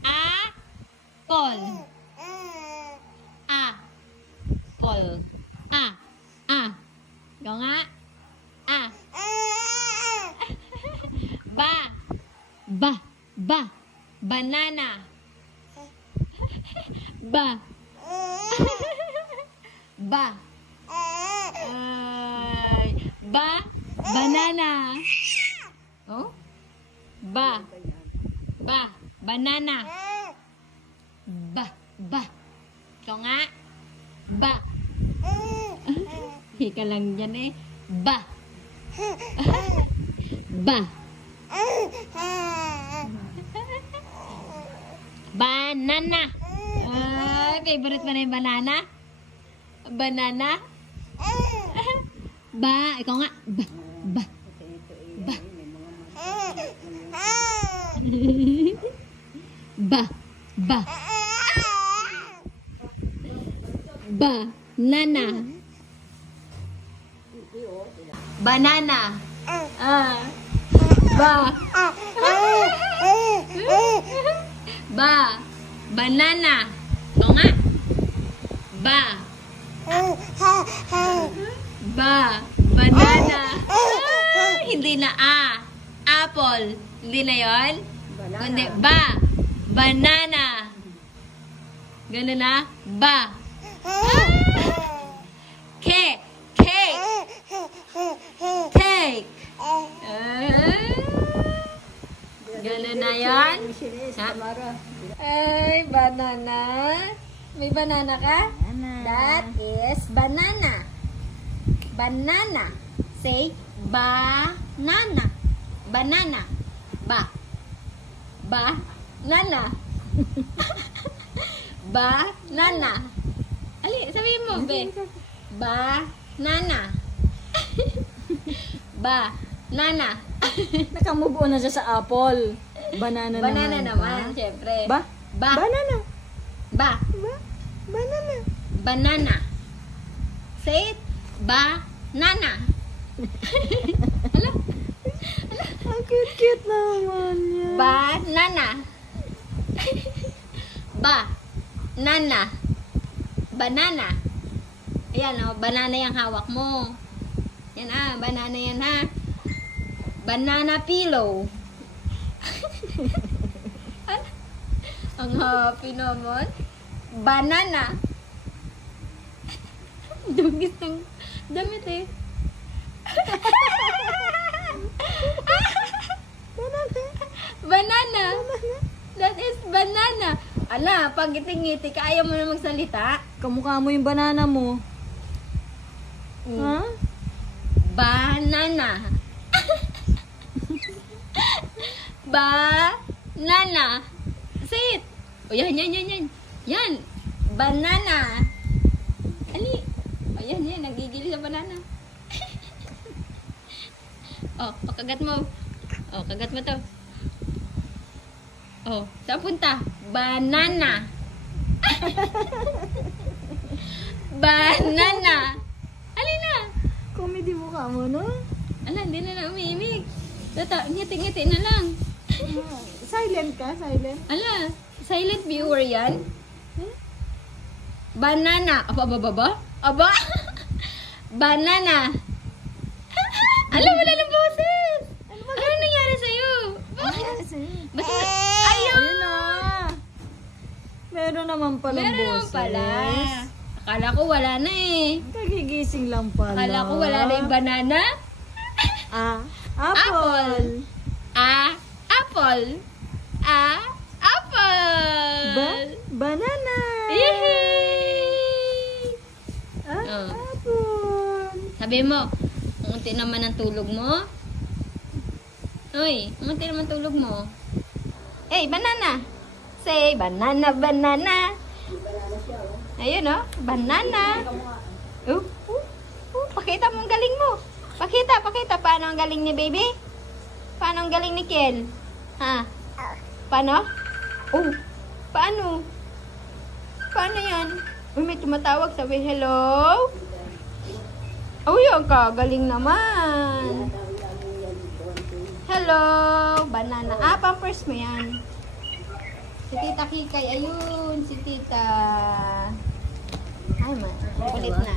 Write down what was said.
Apple. Apple. Ikaw nga. Banana. Banana. Oh? Banana. Ikaw nga. Hika lang dyan eh. Banana. Favorite mo na yung banana? Banana? Ikaw nga. Banana. Banana. Banana. Ikaw nga. Banana. Hindi na apple. Hindi na yun? Kundi banana. Ganun na? Cake. Ganun na yun? Ay, banana. May banana ka? That is banana. Banana. Say banana. Banana. Banana. Banana. Ali, sabihin mo, be. Banana. Banana. Nakamove on na siya sa apple. Banana naman, syempre. Banana. Banana. Banana. Say it. Banana. Ang cute naman niya. Banana. Banana. Ayan, banana yung hawak mo. Yan banana yan ha. Banana pillow. Ang happy naman. Banana. Dugis ng damit eh. Banana. That is banana. Ala, pag ngiti-ngiti ka, ayaw mo na magsalita. Kamukha mo yung banana mo. Ha? Banana. Banana. Say it. O yan. Yan. Banana. Ali. O yan. Nagigili sa banana. Kagat mo. Kagat mo to. Saan punta? Banana. Banana. Alina. Comedy mukha mo, no? Ala, hindi na umiimik. Ngiti-ngiti na lang. Silent ka? Silent? Ala, silent viewer yan. Banana. Aba? Banana. Ala, wala na boses. Ano nangyari sa'yo? Basta, Ayun na. Meron naman palang boses. Akala ko wala na eh. Kagigising lang pala. Akala ko wala na yung banana. Apple. Apple. Banana. Yehey! Apple. Sabi mo, unti naman ang tulog mo. Uy, unti naman tulog mo. Hey, banana. Say, banana. Ayun, banana. Pakita mo ang galing mo. Pakita. Paano ang galing ni baby? Paano ang galing ni Ken? Paano? Paano? Paano yan? Uy, may tumatawag. Sabi, hello? Uy, ang kagaling naman. Hello! Banana. Ah, pampers mo yan. Si Tita Kikay. Ayun, si Tita. Ay, kulit na.